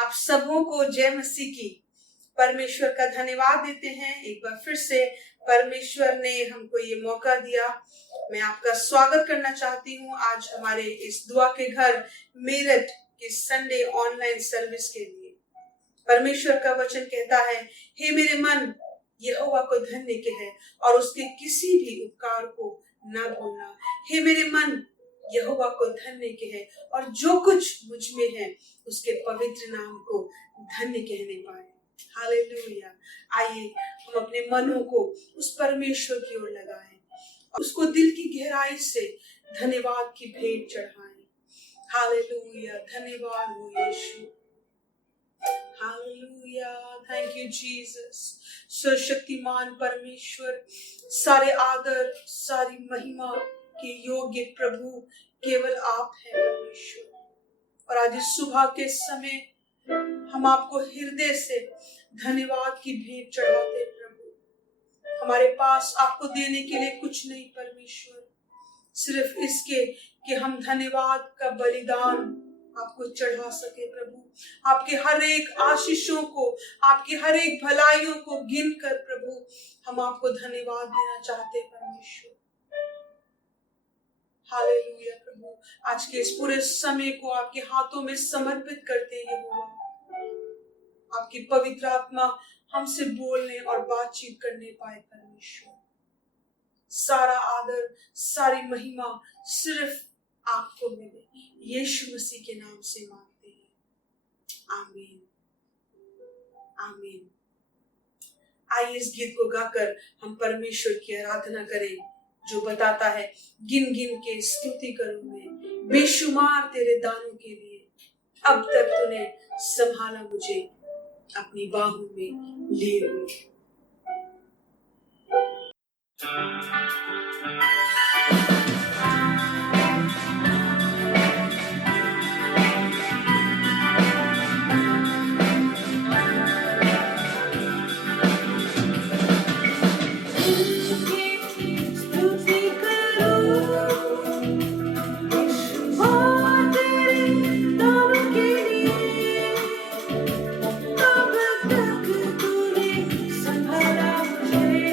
आप सबों को जय मसीह की। परमेश्वर का धन्यवाद देते हैं। एक बार फिर से परमेश्वर ने हमको ये मौका दिया। मैं आपका स्वागत करना चाहती हूँ आज हमारे इस दुआ के घर मेरठ के संडे ऑनलाइन सर्विस के लिए। परमेश्वर का वचन कहता है, हे मेरे मन यहोवा को धन्य कह और उसके किसी भी उपकार को न भूलना। हे मेरे मन यहोवा को धन्य कह और जो कुछ मुझ में है उसके पवित्र नाम को धन्य कहने पाए। हालेलुया। आइए हम अपने मनों को उस परमेश्वर की ओर लगाएं, उसको दिल की गहराई से धन्यवाद की भेंट चढ़ाएं। हालेलुया। धन्यवाद हो यीशु। हालेलुया। Thank you Jesus. सर्वशक्तिमान परमेश्वर, सारे आदर सारी महिमा के योग्य प्रभु केवल आप हैं परमेश्वर। और आज इस सुबह के समय हम आपको हृदय से धन्यवाद की भेंट चढ़ाते प्रभु। हमारे पास आपको देने के लिए कुछ नहीं परमेश्वर, सिर्फ इसके कि हम धन्यवाद का बलिदान आपको चढ़ा सके प्रभु। आपके हर एक आशीषों को, आपकी हर एक भलाइयों को गिन कर प्रभु हम आपको धन्यवाद देना चाहते परमेश्वर। हालेलुया प्रभु। आज के इस पूरे समय को आपके हाथों में समर्पित करते हैं यहोवा। आपकी पवित्र आत्मा हमसे बोलने और बातचीत करने पाए परमेश्वर। सारा आदर सारी महिमा सिर्फ आपको मिले, यीशु मसीह के नाम से मांगते हैं, आमीन आमीन। आइए इस गीत को गाकर हम परमेश्वर की आराधना करें जो बताता है, गिन गिन के स्तुति करूं मैं बेशुमार तेरे दानों के लिए। अब तक तूने संभाला मुझे अपनी बाहों में लिए हुए। संभाला मुझे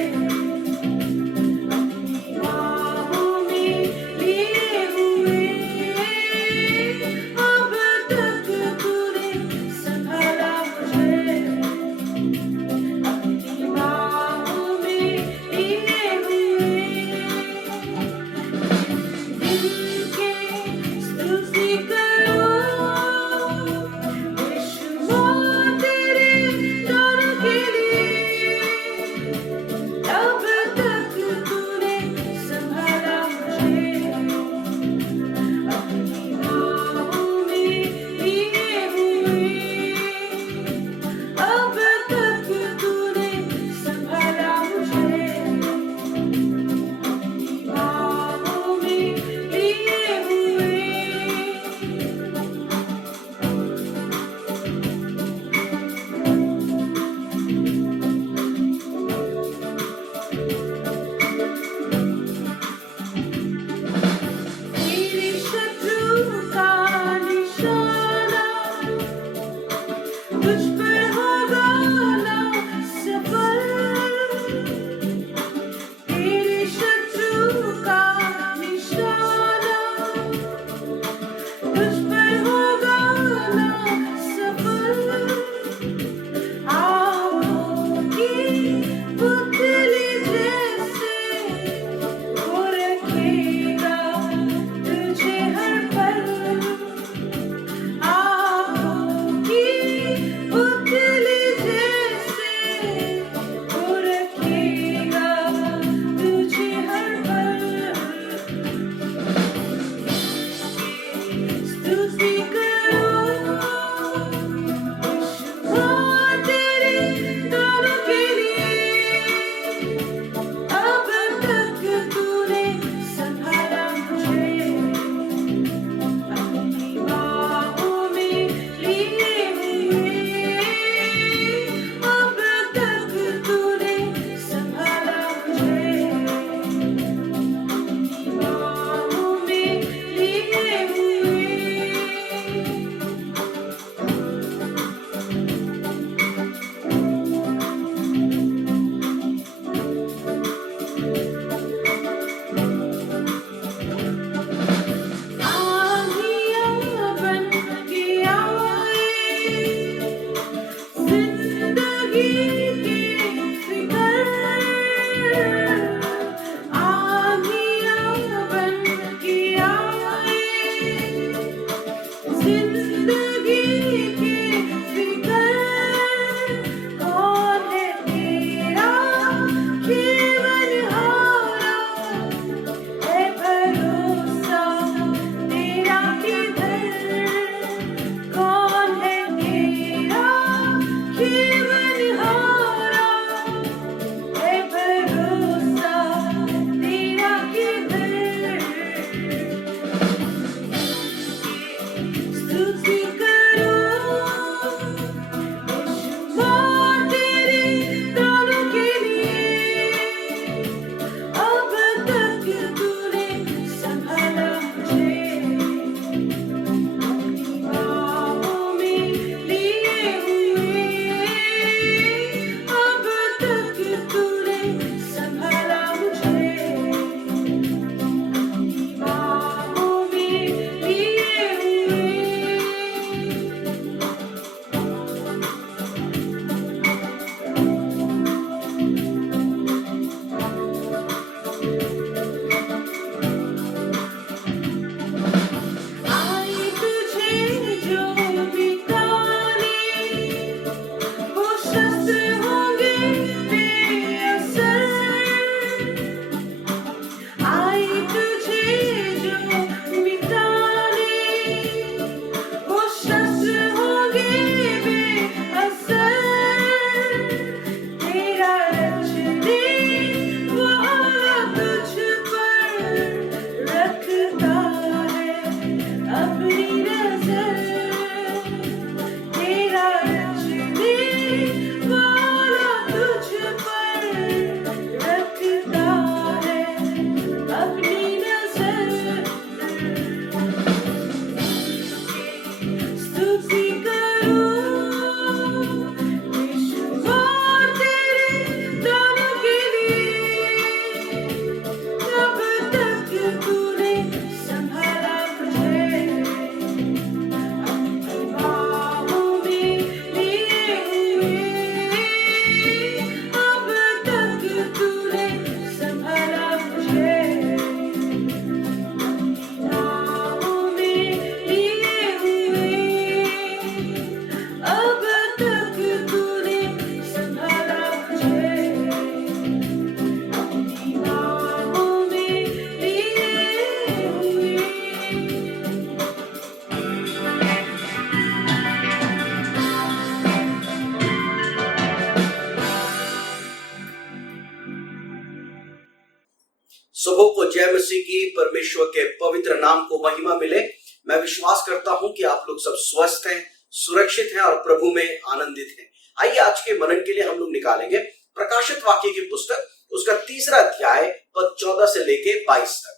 मसीह की परमेश्वर के पवित्र नाम को महिमा मिले। मैं विश्वास करता हूं कि आप लोग सब स्वस्थ हैं, सुरक्षित हैं और प्रभु में आनंदित हैं। आइए आज के मनन के लिए हम लोग निकालेंगे प्रकाशित वाक्य की पुस्तक, उसका 3 अध्याय पद 14 से लेके 22 तक।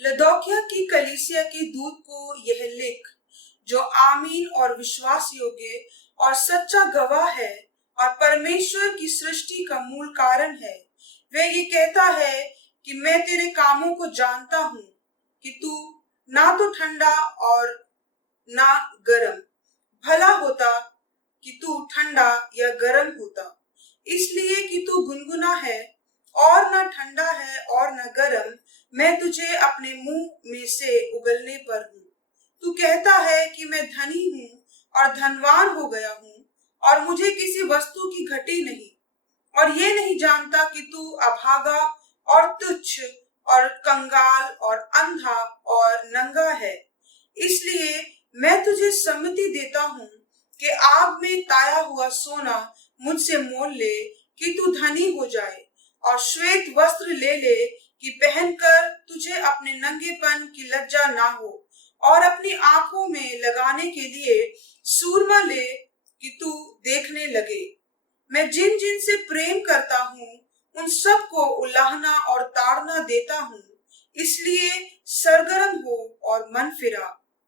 लदोकिया की कलीसिया के दूत को यह लिख, जो आमीन और विश्वास योग्य और सच्चा गवाह है और परमेश्वर की सृष्टि का मूल कारण है। वह ये कहता है कि मैं तेरे कामों को जानता हूँ कि तू ना तो ठंडा और ना गर्म। भला होता कि तू ठंडा या गर्म होता, इसलिए कि तू गुनगुना है और न ठंडा है और न गर्म, मैं तुझे अपने मुंह में से उगलने पर हूँ। तू कहता है कि मैं धनी हूँ और धनवान हो गया हूँ और मुझे किसी वस्तु की घटी नहीं, और ये नहीं जानता कि तू अभागा और तुच्छ और कंगाल और अंधा और नंगा है। इसलिए मैं तुझे सम्मति देता हूँ कि आग में ताया हुआ सोना मुझसे मोल ले कि तू धनी हो जाए, और श्वेत वस्त्र ले ले कि पहनकर तुझे अपने नंगेपन की लज्जा ना हो, और अपनी आंखों में लगाने के लिए सूरमा ले कि तू देखने लगे। मैं जिन जिन से प्रेम करता हूँ उन सब को उलाहना और ताड़ना देता हूँ। इसलिए सरगर्म हो और मन फिरा।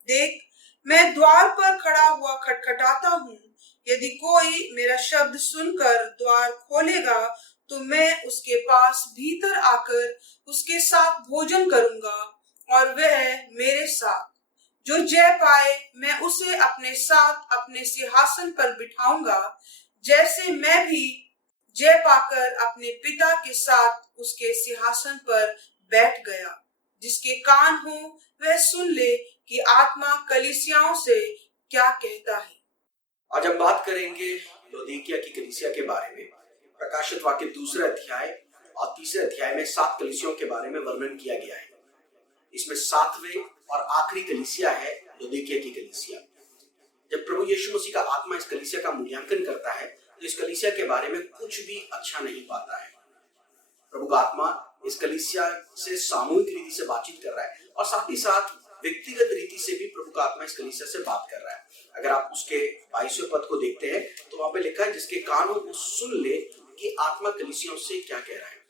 देख, मैं द्वार पर खड़ा हुआ खटखटाता हूँ। यदि कोई मेरा शब्द सुनकर द्वार खोलेगा तो मैं उसके पास भीतर आकर उसके साथ भोजन करूंगा और वह मेरे साथ। जो जय पाए मैं उसे अपने साथ अपने सिंहासन पर बिठाऊंगा, जैसे मैं भी जय पाकर अपने पिता के साथ उसके सिंहासन पर बैठ गया। जिसके कान हो वह सुन ले कि आत्मा कलीसियाओं से क्या कहता है। आज हम बात करेंगे लौदीकिया की कलीसिया के बारे में। प्रकाशित वाक्य 2 अध्याय और 3 अध्याय में 7 कलीसियाओं के बारे में वर्णन किया गया है। इसमें 7वें और आखिरी कलीसिया है लौदीकिया की कलीसिया। जब प्रभु यीशु मसीह का आत्मा इस कलीसिया का मूल्यांकन करता है तो इस कलीसिया के बारे में कुछ भी अच्छा नहीं पाता है। प्रभु का आत्मा इस कलीसिया से सामूहिक रीति से बातचीत कर रहा है और साथ ही साथ व्यक्तिगत रीति से भी प्रभु का आत्मा इस कलीसिया से बात कर रहा है। अगर आप उसके 22वें पद को देखते हैं तो वहां पे लिखा है, जिसके कान हो वो सुन ले कि आत्मा कलीसियाओं से क्या कह रहा है।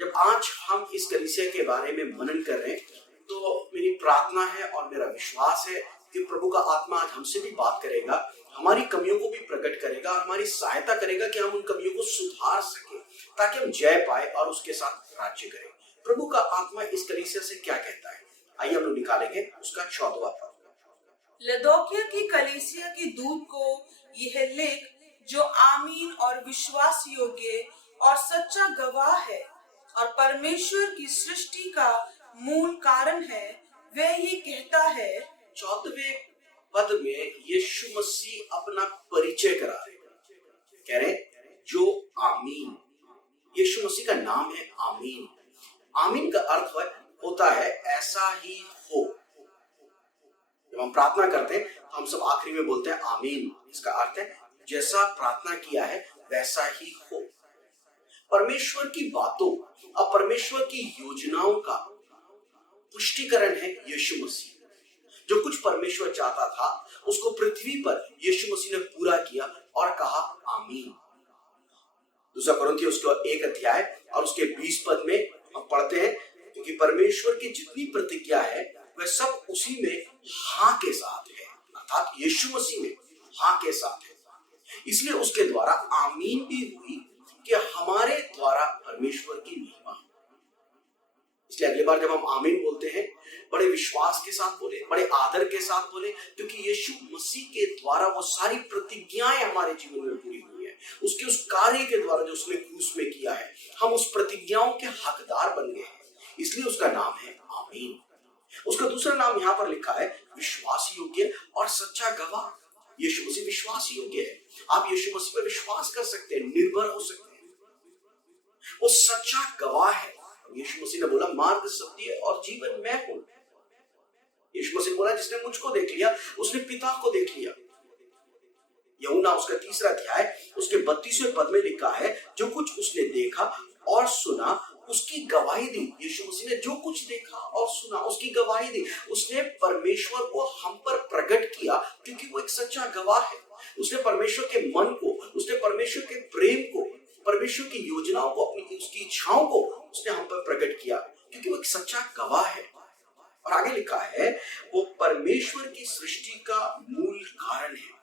जब आज हम इस कलीसिया के बारे में मनन कर रहे हैं तो मेरी प्रार्थना है और मेरा विश्वास है कि प्रभु का आत्मा आज हमसे भी बात करेगा, हमारी कमियों को भी प्रकट करेगा और हमारी सहायता करेगा कि हम उन कमियों को सुधार सके, ताकि हम जय पाए और उसके साथ राज्य करें। प्रभु का आत्मा इस कलीसिया से क्या कहता है, आइए हम लोग निकालेंगे उसका 14वां पद। लदोकिया की कलीसिया के दूत को यह लिख, जो आमीन और विश्वास योग्य और सच्चा गवाह है और परमेश्वर की सृष्टि का मूल कारण है, वह ये कहता है। 14वें पद में यीशु मसीह अपना परिचय करा रहे, कह रहे जो आमीन। यीशु मसीह का नाम है आमीन। आमीन का अर्थ होता है ऐसा ही हो। जब हम प्रार्थना करते हैं तो हम सब आखिरी में बोलते हैं आमीन। इसका अर्थ है जैसा प्रार्थना किया है वैसा ही हो। परमेश्वर की बातों और परमेश्वर की योजनाओं का पुष्टिकरण है यीशु मसीह। जो कुछ परमेश्वर चाहता था उसको पृथ्वी पर यीशु मसीह ने पूरा किया और कहा आमीन। 2 कुरिन्थियों उसका 1 अध्याय और उसके 20 पद में हम पढ़ते हैं, क्योंकि परमेश्वर की जितनी प्रतिज्ञा है वह सब उसी में हाँ के साथ है, अर्थात यीशु मसीह में हाँ के साथ है। इसलिए उसके द्वारा आमीन भी हुई कि हमारे द्वारा परमेश्वर की महिमा हो। इसलिए अगली बार जब हम आमीन बोलते हैं बड़े विश्वास के साथ बोले, बड़े आदर के साथ बोले, क्योंकि यीशु मसीह के द्वारा वो सारी प्रतिज्ञाएं हमारे जीवन में पूरी हुई है। उसके उस कार्य के द्वारा जो उसने क्रूस में किया है, हम उस प्रतिज्ञाओं के हकदार बन गए हैं। इसलिए उसका नाम है आमीन। उसका दूसरा नाम यहाँ पर लिखा है विश्वास योग्य और सच्चा गवाह। यीशु मसीह विश्वास योग्य है। आप यीशु मसीह पर विश्वास कर सकते हैं, निर्भर हो सकते हैं। वो सच्चा गवाह है। यीशु मसीह ने बोला मार्ग, सत्य और जीवन मैं हूं। यीशु मसीह ने बोला जिसने मुझको देख लिया उसने पिता को देख लिया। यूहन्ना उसका 3 अध्याय उसके 32वें पद में लिखा है, जो कुछ उसने देखा और सुना उसकी गवाही दी। यीशु मसीह ने जो कुछ देखा और सुना उसकी गवाही दी। उसने परमेश्वर को हम पर प्रकट किया क्योंकि वो एक सच्चा गवाह है। उसने परमेश्वर के मन को, उसने परमेश्वर के प्रेम को, परमेश्वर की योजनाओं को, अपनी उसकी इच्छाओं को उसने हम पर प्रकट किया क्योंकि वो एक सच्चा गवाह है। और आगे लिखा है वो परमेश्वर की सृष्टि का मूल कारण है।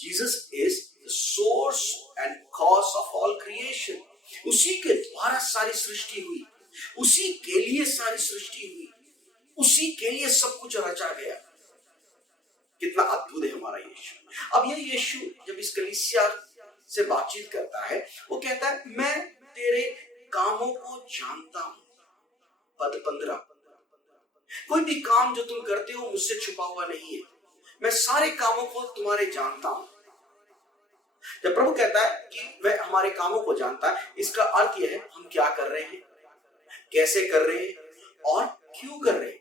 Jesus is the source and cause of all creation. उसी के द्वारा सारी सृष्टि हुई, उसी के लिए सारी सृष्टि हुई, उसी के लिए सब कुछ रचा गया। कितना अद्भुत है हमारा यीशु। अब ये यीशु जब इस कलीसिया से बातचीत करता है वो कहता है मैं तेरे कामों को जानता हूं। पद 15, कोई भी काम जो तुम करते हो मुझसे छुपा हुआ नहीं है, मैं सारे कामों को तुम्हारे जानता हूं। जब प्रभु कहता है कि वह हमारे कामों को जानता है, इसका अर्थ यह है हम क्या कर रहे हैं, कैसे कर रहे हैं और क्यों कर रहे हैं।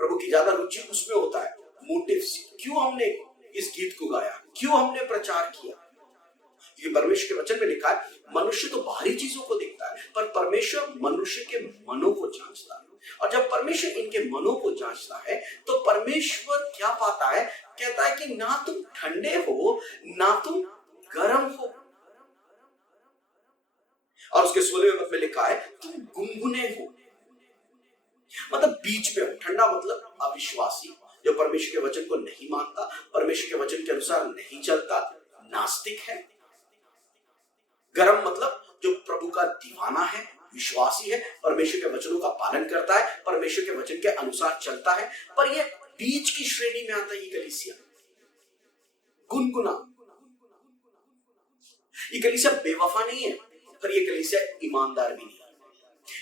प्रभु की ज्यादा रुचि उसमें होता है, मोटिव्स, क्यों हमने इस गीत को गाया, क्यों हमने प्रचार किया। ये परमेश्वर के वचन में लिखा है मनुष्य तो बाहरी चीजों को देखता है पर परमेश्वर मनुष्य के मनों को जांचता है। और जब परमेश्वर इनके मनों को जांचता है तो परमेश्वर क्या पाता है, कहता है कि ना तुम ठंडे हो ना तुम गर्म हो। और उसके 16वें पद में लिखा है तुम गुनगुने हो, मतलब बीच में हो। ठंडा मतलब अविश्वासी, जो परमेश्वर के वचन को नहीं मानता, परमेश्वर के वचन के अनुसार नहीं चलता, नास्तिक है। गर्म मतलब जो प्रभु का दीवाना है, विश्वासी है, परमेश्वर के वचनों का पालन करता है, परमेश्वर के वचन के अनुसार चलता है। पर ये बीच की श्रेणी में आता है ये कलीसिया, गुनगुना। ये कलीसिया बेवफा नहीं है पर ये कलीसिया ईमानदार भी नहीं है।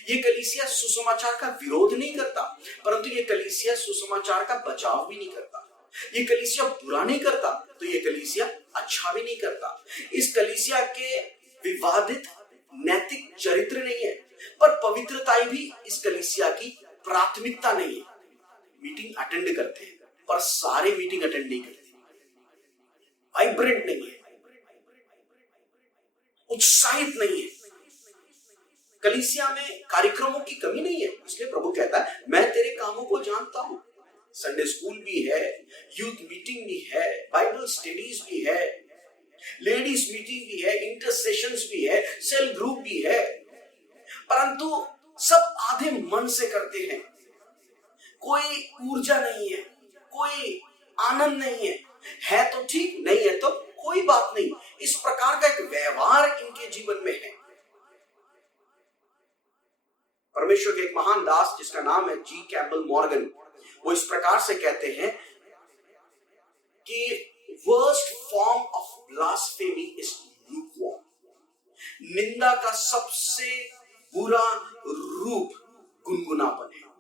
ये कलीसिया सुसमाचार का विरोध नहीं करता परंतु ये कलीसिया सुसमाचार का बचाव भी नहीं करता। ये कलीसिया बुरा नहीं करता तो ये कलीसिया अच्छा भी नहीं करता। इस कलीसिया के विवादित नैतिक चरित्र नहीं है पर पवित्रता भी इस कलीसिया की प्राथमिकता नहीं है। मीटिंग अटेंड करते हैं पर सारे मीटिंग अटेंड नहीं करते, वाइब्रेंट नहीं है, उत्साहित नहीं है। कलीसिया में कार्यक्रमों की कमी नहीं है, इसलिए प्रभु कहता है मैं तेरे कामों को जानता हूं। संडे स्कूल भी है, यूथ मीटिंग भी है, बाइबल स्टडीज भी है, लेडीज मीटिंग भी है, इंटरसेशंस भी है, सेल ग्रुप भी है, परंतु सब आधे मन से करते हैं। कोई ऊर्जा नहीं है, कोई आनंद नहीं है तो ठीक, नहीं है तो कोई बात नहीं। इस प्रकार का एक व्यवहार इनके जीवन में है। परमेश्वर के एक महान दास जिसका नाम है जी कैम्पबेल मॉर्गन, वो इस प्रकार से कहते हैं कि worst form of blasphemy is lukewarm. निंदा का सबसे बुरा रूप गुनगुनापन है।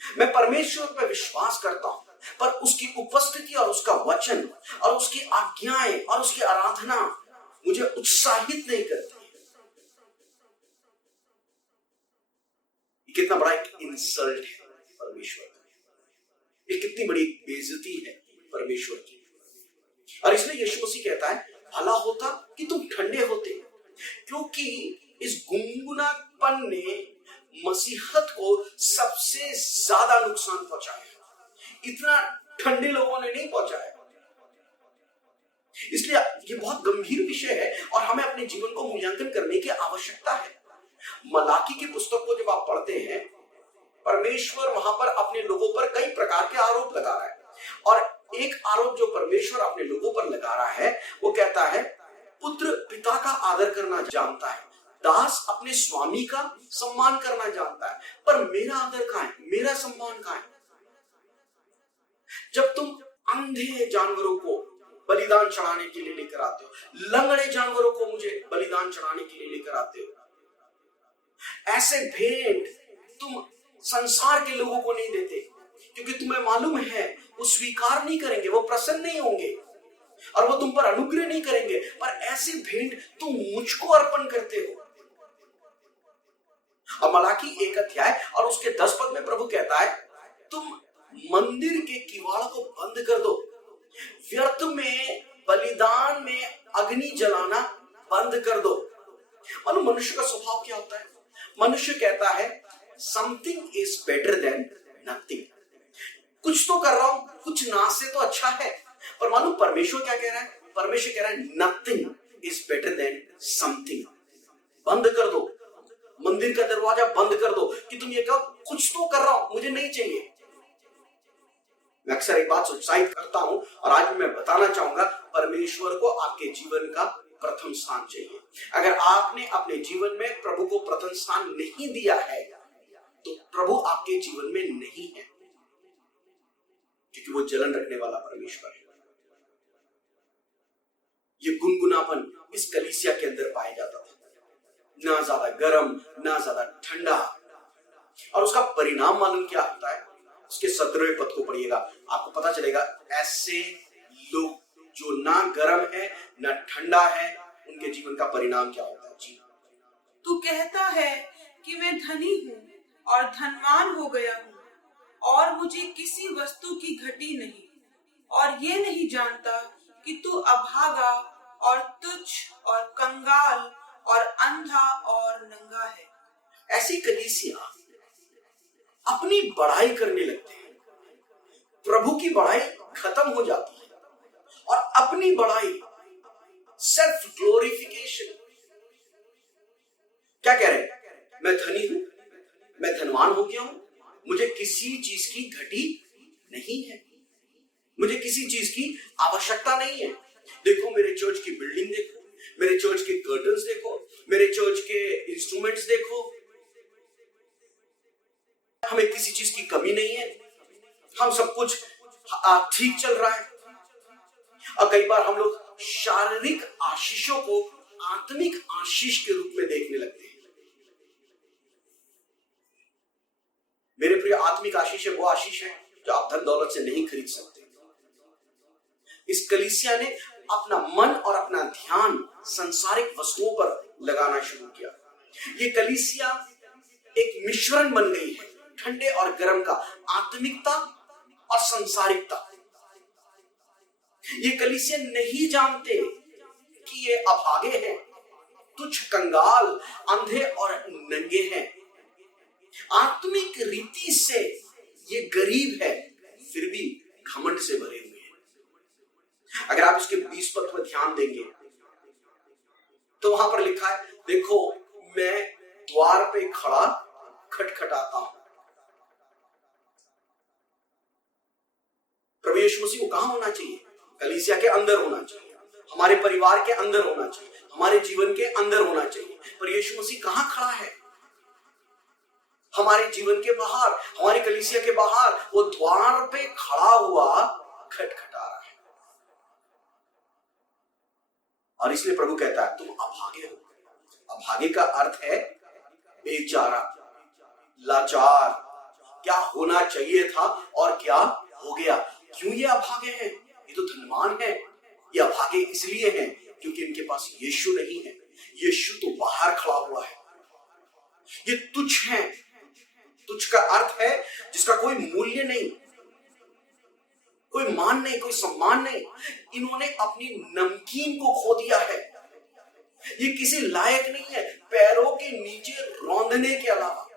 मैं परमेश्वर पर विश्वास करता हूं पर उसकी उपस्थिति और उसका वचन और उसकी आज्ञाएं और उसकी आराधना मुझे उत्साहित नहीं करती। कितना बड़ा एक इंसल्ट है परमेश्वर का, ये कितनी बड़ी बेइज्जती है परमेश्वर की। और इसलिए यीशु मसीह कहता है भला होता कि तुम ठंडे होते, क्योंकि इस गुनगुनापन ने मसीहत को सबसे ज्यादा नुकसान पहुंचाया, इतना ठंडे लोगों ने नहीं पहुंचाया। इसलिए ये बहुत गंभीर विषय है और हमें अपने जीवन को मूल्यांकन करने की आवश्यकता है। मलाकी की पुस्तक को जब आप पढ़ते हैं, परमेश्वर वहां पर अपने लोगों पर कई प्रकार के आरोप लगा रहा है और एक आरोप जो परमेश्वर अपने लोगों पर लगा रहा है वो कहता है पुत्र पिता का आदर करना जानता है, दास अपने स्वामी का सम्मान करना जानता है, पर मेरा आदर कहां है, मेरा सम्मान कहां है। जब तुम अंधे जानवरों को बलिदान चढ़ाने के लिए लेकर आते हो, लंगड़े जानवरों को मुझे बलिदान चढ़ाने के लिए लेकर आते हो, ऐसे भेंट तुम संसार के लोगों को नहीं देते क्योंकि तुम्हें मालूम है वो स्वीकार नहीं करेंगे, वो प्रसन्न नहीं होंगे और वो तुम पर अनुग्रह नहीं करेंगे, पर ऐसी भेंट तुम मुझको अर्पण करते हो। और मलाकी 1 अध्याय और उसके 10 पद में प्रभु कहता है तुम मंदिर के किवाड़ को बंद कर दो, व्यर्थ में बलिदान में अग्नि जलाना बंद कर दो। मानो मनुष्य का स्वभाव क्या होता है? मनुष्य कहता है something is better than nothing. कुछ तो कर रहा हूं, कुछ ना से तो अच्छा है। पर मालूम परमेश्वर क्या कह रहा है? परमेश्वर कह रहा है nothing is better than something. बंद कर दो, मंदिर का दरवाजा बंद कर दो कि तुम ये कहो कुछ तो कर रहा हूं, मुझे नहीं चाहिए। मैं अक्सर एक बात उत्साहित करता हूं और आज मैं बताना चाहूंगा, परमेश्वर को आपके जीवन का प्रथम स्थान चाहिए। अगर आपने अपने जीवन में प्रभु को प्रथम स्थान नहीं दिया है तो प्रभु आपके जीवन में नहीं है, क्योंकि वो जलन रखने वाला परमेश्वर है। ये गुनगुनापन इस कलीसिया के अंदर पाया जाता था, ना ज्यादा गर्म ना ज्यादा ठंडा। और उसका परिणाम मालूम क्या होता है? उसके 17वें पद को पढ़िएगा, आपको पता चलेगा ऐसे लोग जो ना गर्म है ना ठंडा है, उनके जीवन का परिणाम क्या होता है। जी, तू कहता है कि मैं धनी हूँ और धनवान हो गया हूँ और मुझे किसी वस्तु की घटी नहीं, और ये नहीं जानता कि तू अभागा और तुच्छ और कंगाल और अंधा और नंगा है। ऐसी कलीसिया अपनी बढ़ाई करने लगते हैं, प्रभु की बढ़ाई खत्म हो जाती है और अपनी बढ़ाई, सेल्फ ग्लोरिफिकेशन। क्या कह रहे हैं? मैं धनी हूं, मैं धनवान हो गया हूं, मुझे किसी चीज की घटी नहीं है, मुझे किसी चीज की आवश्यकता नहीं है। देखो मेरे चर्च की बिल्डिंग देखो, मेरे चर्च के कर्टन्स देखो, मेरे चर्च के इंस्ट्रूमेंट्स देखो, हमें किसी चीज की कमी नहीं है, हम सब कुछ ठीक चल रहा है। और कई बार हम लोग शारीरिक आशीषों को आत्मिक आशीष के रूप में देखने लगते हैं। मेरे प्रिय, आत्मिक आशीष है वो आशीष है जो आप धन दौलत से नहीं खरीद सकते। इस कलीसिया ने अपना मन और अपना ध्यान सांसारिक वस्तुओं पर लगाना शुरू किया। ये कलीसिया एक मिश्रण बन गई है, ठंडे और गर्म का, आत्मिकता और सांसारिकता। ये कलीसिया नहीं जानते कि ये अभागे हैं, तुच्छ, कंगाल, अंधे और नंगे हैं। आत्मिक रीति से ये गरीब है, फिर भी घमंड से भरे हुए हैं। अगर आप इसके 20 पद पर ध्यान देंगे तो वहां पर लिखा है, देखो मैं द्वार पे खड़ा खटखटाता हूं। प्रभु यीशु मसीह को कहां होना चाहिए? कलीसिया के अंदर होना चाहिए, हमारे परिवार के अंदर होना चाहिए, हमारे जीवन के अंदर होना चाहिए। पर यीशु मसीह कहां खड़ा है? हमारे जीवन के बाहर, हमारी कलीसिया के बाहर। वो द्वार पे खड़ा हुआ खटखटा रहा है। और इसलिए प्रभु कहता है तुम अभागे हो। अभागे का अर्थ है बेचारा, लाचार। क्या होना चाहिए था और क्या हो गया। क्यों ये अभागे हैं? ये तो धनवान है। ये अभागे इसलिए हैं क्योंकि इनके पास यीशु नहीं है। यीशु तो बाहर खड़ा हुआ है। ये तुच्छ है। तुच्छ का अर्थ है जिसका कोई मूल्य नहीं, कोई मान नहीं, कोई सम्मान नहीं। इन्होंने अपनी नमकीन को खो दिया है। ये किसी लायक नहीं है पैरों के नीचे रौंदने के अलावा।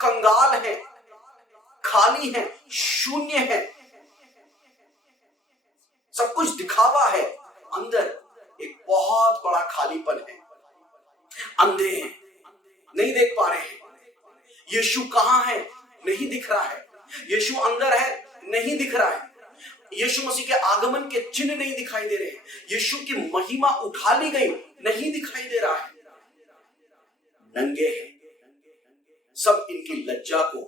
कंगाल है, खाली है, शून्य है, सब कुछ दिखावा है, अंदर एक बहुत बड़ा खालीपन है। अंधे हैं, नहीं देख पा रहे हैं। यीशु कहां है? नहीं दिख रहा है। यीशु अंदर है, नहीं दिख रहा है। यीशु मसीह के आगमन के चिन्ह नहीं दिखाई दे रहे हैं। यीशु की महिमा उठा ली गई, नहीं दिखाई दे रहा है। नंगे हैं, सब इनकी लज्जा को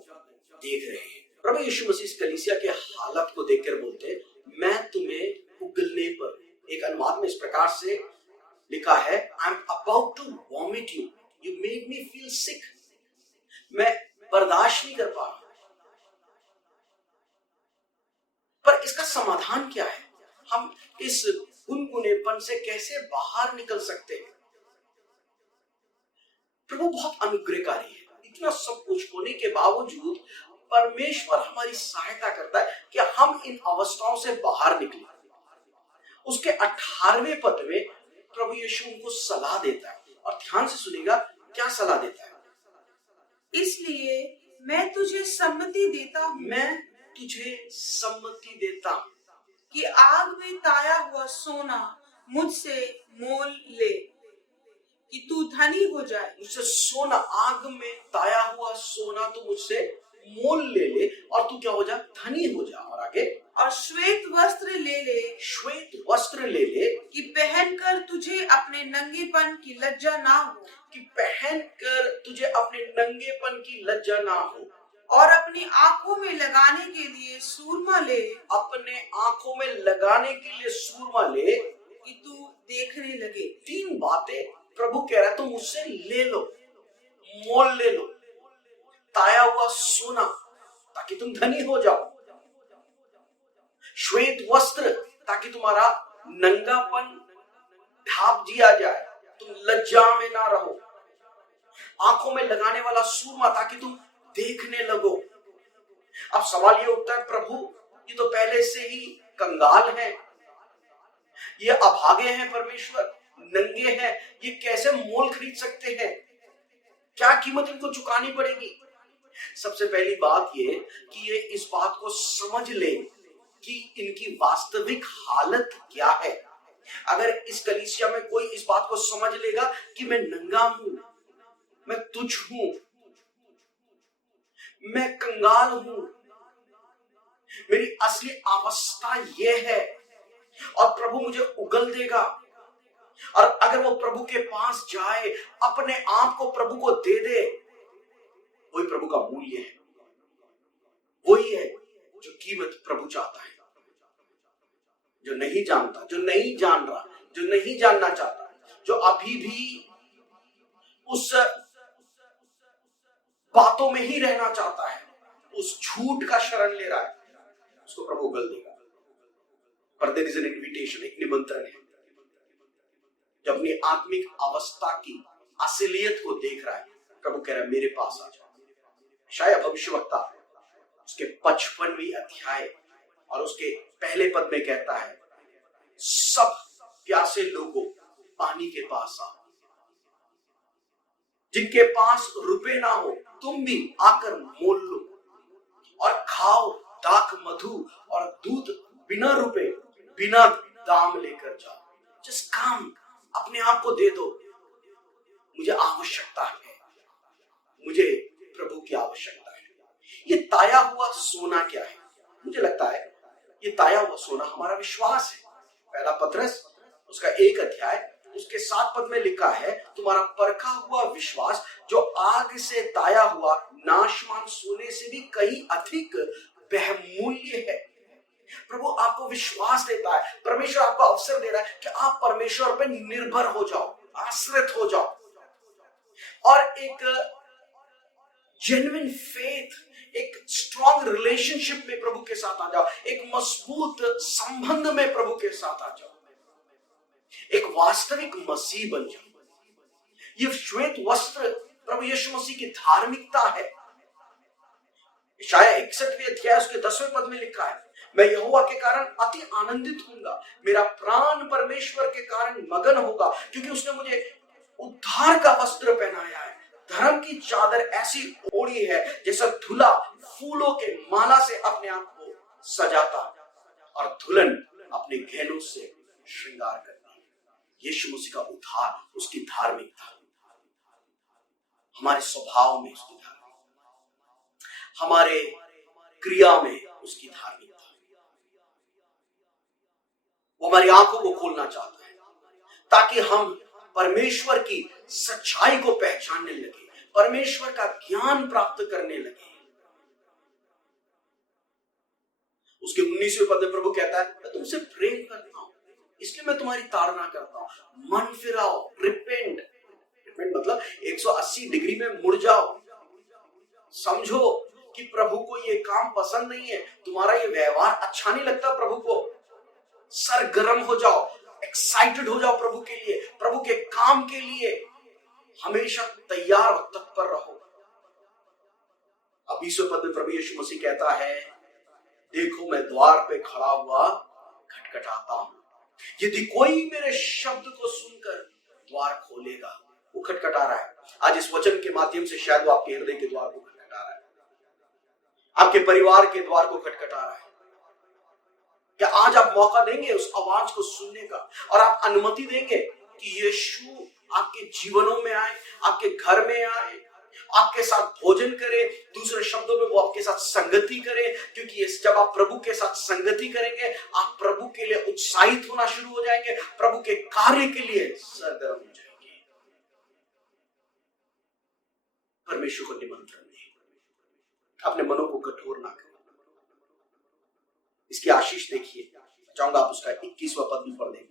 देख रहे हैं। प्रभु यीशु मसीह इस कलीसिया के हालत को देखकर बोलते हैं, मैं तुम्हें उगलने पर। एक अनुवाद में इस प्रकार से लिखा है, I am about to vomit you, you made me feel sick. मैं बर्दाश्त नहीं कर पा रहा। पर इसका समाधान क्या है? हम इस गुनगुनेपन से कैसे बाहर निकल सकते हैं? प्रभु बहुत अनुग्रहकारी है। इतना सब कुछ होने के बावजूद परमेश्वर हमारी सहायता करता है कि हम इन अवस्थाओं से बाहर निकलें। उसके 18वें पद में प्रभु यीशु उनको सलाह देता है। और ध्यान से सुनेगा क्या सलाह देता है। इसलिए मैं तुझे सम्मति देता हूँ मैं तुझे सम्मति देता हूं कि आग में ताया हुआ सोना मुझसे मोल ले, कि तू धनी हो जाए। मुझसे सोना, आग में ताया हुआ सोना तू मुझसे मोल ले ले और तू क्या हो जा, धनी हो जा। और आगे, और श्वेत वस्त्र ले ले, श्वेत वस्त्र ले ले कि पहनकर तुझे अपने नंगेपन की लज्जा ना हो, कि पहनकर तुझे अपने नंगेपन की लज्जा ना हो। और अपनी आंखों में लगाने के लिए सूरमा ले, अपने आंखों में लगाने के लिए सूरमा ले, कि तू देखने लगे। 3 बातें प्रभु कह रहा है, तुम मुझसे ले लो, मोल ले लो, ताया हुआ सोना ताकि तुम धनी हो जाओ, श्वेत वस्त्र ताकि तुम्हारा नंगापन ढाप दिया जाए, तुम लज्जा में ना रहो, आंखों में लगाने वाला सूरमा ताकि तुम देखने लगो। अब सवाल ये उठता है, प्रभु ये तो पहले से ही कंगाल हैं, ये अभागे हैं, परमेश्वर नंगे हैं, ये कैसे मोल खरीद सकते हैं, क्या कीमत इनको चुकानी पड़ेगी। सबसे पहली बात ये कि ये इस बात को समझ ले कि इनकी वास्तविक हालत क्या है। अगर इस कलीसिया में कोई इस बात को समझ लेगा कि मैं नंगा हूं, मैं तुच्छ हूं, मैं कंगाल हूं, मेरी असली अवस्था यह है, और प्रभु मुझे उगल देगा, और अगर वो प्रभु के पास जाए, अपने आप को प्रभु को दे दे, वही प्रभु का मूल्य है, वही है जो कीमत प्रभु चाहता है। जो नहीं जानता, जो नहीं जान रहा, जो नहीं जानना चाहता, जो अभी भी उस बातों में ही रहना चाहता है, उस झूठ का शरण ले रहा है, उसको प्रभु उगल देगा। पर देयर इज एन इन्विटेशन, एक निमंत्रण है। जब अपनी आत्मिक अवस्था की असलियत को देख रहा है, प्रभु कह रहा है मेरे पास आ जाओ। शायद भविष्यवक्ता उसके 55वीं अध्याय और उसके पहले पद में कहता है, सब प्यासे लोगों पानी के पास आओ, जिनके पास रुपए ना हो तुम भी आकर मोल लो और खाओ दाख मधु और दूध, बिना रुपए बिना दाम लेकर जाओ। जस्ट कम, अपने आप को दे दो, मुझे आवश्यकता है, मुझे प्रभु की आवश्यकता है। ये ताया हुआ सोना क्या है? मुझे लगता है ये ताया हुआ सोना हमारा विश्वास है। पहला पत्रस उसका 1 अध्याय उसके 7 पद में लिखा है, तुम्हारा परखा हुआ विश्वास जो आग से ताया हुआ नाशवान सोने से भी कहीं अधिक बहुमूल्य है। प्रभु आपको विश्वास देता है, परमेश्वर आपको अवसर दे रहा है कि आप परमेश्वर पर निर्भर हो जाओ, आश्रित हो जाओ, और एक जेन्युइन फेथ, एक स्ट्रॉन्ग रिलेशनशिप में प्रभु के साथ आ जाओ, एक मजबूत संबंध में प्रभु के साथ आ जाओ, एक वास्तविक मसीह बन जाओ। ये श्वेत वस्त्र प्रभु यीशु मसीह की धार्मिकता है। शायद 61वें अध्याय उसके 10वें पद में लिखा है, मैं यहोवा के कारण अति आनंदित होऊंगा, मेरा प्राण परमेश्वर के कारण मगन होगा, क्योंकि उसने मुझे उद्धार का वस्त्र पहनाया है, धर्म की चादर ऐसी ओढ़ी है जैसा दूल्हा फूलों के माला से अपने आप को सजाता और दुल्हन अपने गहनों से श्रृंगार करती है। यीशु मसीह का उद्धार, उसकी धार्मिकता, हमारे स्वभाव में उसकी धार्मिकता, हमारे क्रिया में उसकी धार्मिकता। वो हमारी आंखों को खोलना चाहता है ताकि हम परमेश्वर की सच्चाई को पहचानने लगे, परमेश्वर का ज्ञान प्राप्त करने लगे। उसके 19वें पद में प्रभु कहता है, मैं तुमसे प्रेम करता हूं, इसलिए मैं तुम्हारी ताड़ना करता हूं। मन फिराओ, रिपेंट। रिपेंट मतलब 180 डिग्री में मुड़ जाओ। समझो कि प्रभु को ये काम पसंद नहीं है, तुम्हारा ये व्यवहार अच्छा नहीं लगता प्रभु को। सरगर्म हो जाओ, एक्साइटेड हो जाओ प्रभु के लिए, प्रभु के काम के लिए हमेशा तैयार और तत्पर रहो। अब 20वें पद में प्रभु यीशु मसीह कहता है, देखो मैं द्वार पे खड़ा हुआ खटखटाता हूं, यदि कोई मेरे शब्द को सुनकर द्वार खोलेगा वो खटखटा रहा है। आज इस वचन के माध्यम से शायद वो आपके हृदय के द्वार को खटखटा रहा है, आपके परिवार के द्वार को खटखटा रहा है। क्या आज आप मौका देंगे उस आवाज को सुनने का, और आप अनुमति देंगे कि यीशु आपके जीवनों में आए, आपके घर में आए, आपके साथ भोजन करे, दूसरे शब्दों में वो आपके साथ संगति करे? क्योंकि जब आप प्रभु के साथ संगति करेंगे, आप प्रभु के लिए उत्साहित होना शुरू हो जाएंगे, प्रभु के कार्य के लिए सरगर्म हो जाएंगे। परमेश्वर को निमंत्रण दें, अपने मनों को कठोर ना करें। इसकी आशीष देखिए, चाहूंगा आप उसका 21वां पद भी पढ़ दें।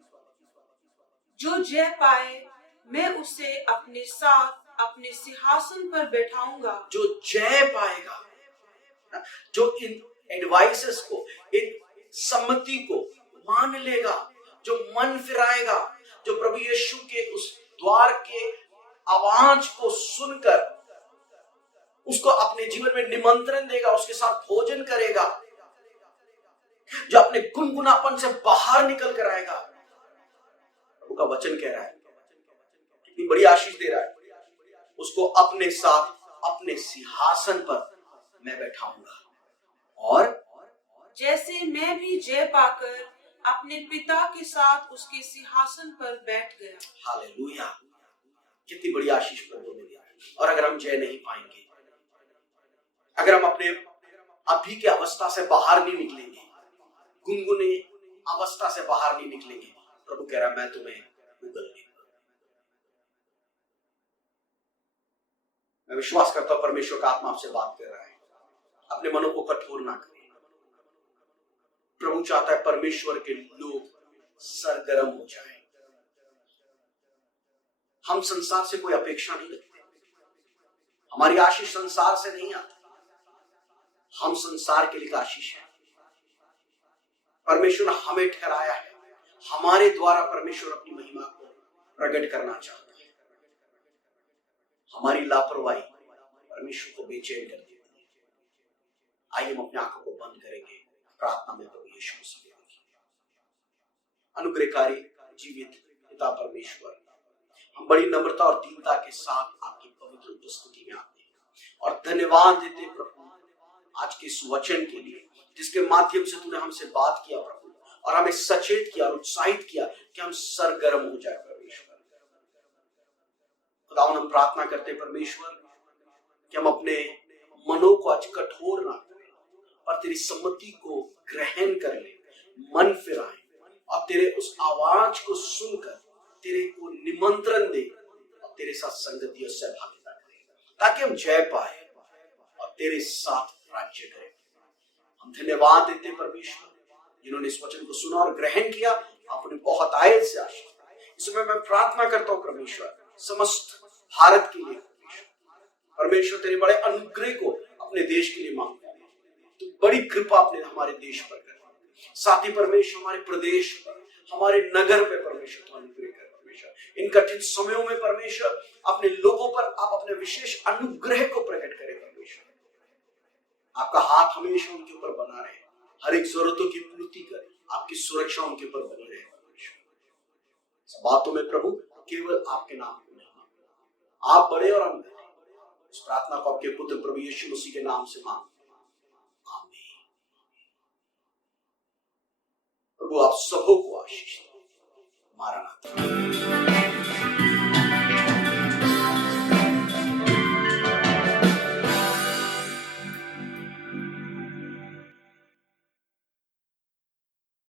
जो जय पाए मैं उसे अपने साथ अपने सिंहासन पर बैठाऊंगा। जो जय पाएगा, जो इन एडवाइसेस को, इन सम्मति को मान लेगा, जो मन फिराएगा, जो प्रभु यीशु के उस द्वार के आवाज को सुनकर उसको अपने जीवन में निमंत्रण देगा, उसके साथ भोजन करेगा, जो अपने गुनगुनापन से बाहर निकल कर आएगा। प्रभु का वचन कह रहा है, कितनी बड़ी आशीष दे रहा है, उसको अपने साथ अपने सिंहासन पर मैं बैठाऊंगा। और जैसे मैं भी जय पाकर अपने पिता के साथ उसके सिंहासन पर बैठ गया। हालेलुया, कितनी बड़ी आशीष प्रभु ने दिया। और अगर हम जय नहीं पाएंगे, अगर हम अपने अभी की अवस्था से बाहर नहीं निकलेंगे, गुनगुने अवस्था से बाहर नहीं निकलेंगे, प्रभु कह रहा मैं तुम्हें उगलने। मैं विश्वास करता हूं परमेश्वर का आत्मा आपसे बात कर रहा है। अपने मनों को कठोर ना करें। प्रभु चाहता है परमेश्वर के लोग सरगर्म हो जाएं। हम संसार से कोई अपेक्षा नहीं रखते, हमारी आशीष संसार से नहीं आती, हम संसार के लिए आशीष है। परमेश्वर ने हमें ठहराया है, हमारे द्वारा परमेश्वर अपनी महिमा को प्रकट करना चाहता है। हमारी लापरवाही परमेश्वर को बेचैन कर देती है। आइए हम अपनी आंखों को बंद करेंगे, प्रार्थना में प्रभु यीशु मसीह को देखिए। अनुग्रहकारी जीवित पिता परमेश्वर, हम बड़ी नम्रता और दीनता के साथ आपकी पवित्र उपस्थिति में आते हैं और धन्यवाद देते हैं प्रभु आज के इस वचन के लिए, जिसके माध्यम से तूने हमसे बात किया प्रभु, और हमें सचेत किया और उत्साहित किया कि हम सरगर्म हो जाए। परमेश्वर खुदावन, हम प्रार्थना करते परमेश्वर कि हम अपने मनों को आज कठोर ना करें, और तेरी सम्मति को ग्रहण कर ले, मन फिराएं और तेरे उस आवाज को सुनकर तेरे को निमंत्रण दे और तेरे साथ संगति और सहभागिता करें, ताकि हम जय पाए और तेरे साथ राज्य करें। हम धन्यवाद देते परमेश्वर जिन्होंने इस वचन को सुना और ग्रहण किया, अपने बहुत आयत से आशीष। इस समय मैं प्रार्थना करता हूं परमेश्वर समस्त भारत के लिए, परमेश्वर तेरे बड़े अनुग्रह को अपने देश के लिए मांगता है। तो बड़ी कृपा अपने हमारे देश पर कर, साथ ही परमेश्वर हमारे प्रदेश पर, हमारे नगर पे परमेश्वर तो अनुग्रह कर। परमेश्वर इन कठिन समयों में परमेश्वर अपने लोगों पर आप अपने विशेष अनुग्रह को प्रकट करें। परमेश्वर आपका हाथ हमेशा उनके ऊपर बना रहे, हर एक जरूरतों की पूर्ति करे, आपकी सुरक्षा उनके ऊपर बनी रहे। परमेश्वर बातों में प्रभु केवल आपके नाम को नहीं, आप बड़े और हम बड़े। इस प्रार्थना को आपके पुत्र प्रभु यीशु मसीह के नाम से मांग, आमीन। प्रभु आप सबों को आशीष दे। मारनाथ।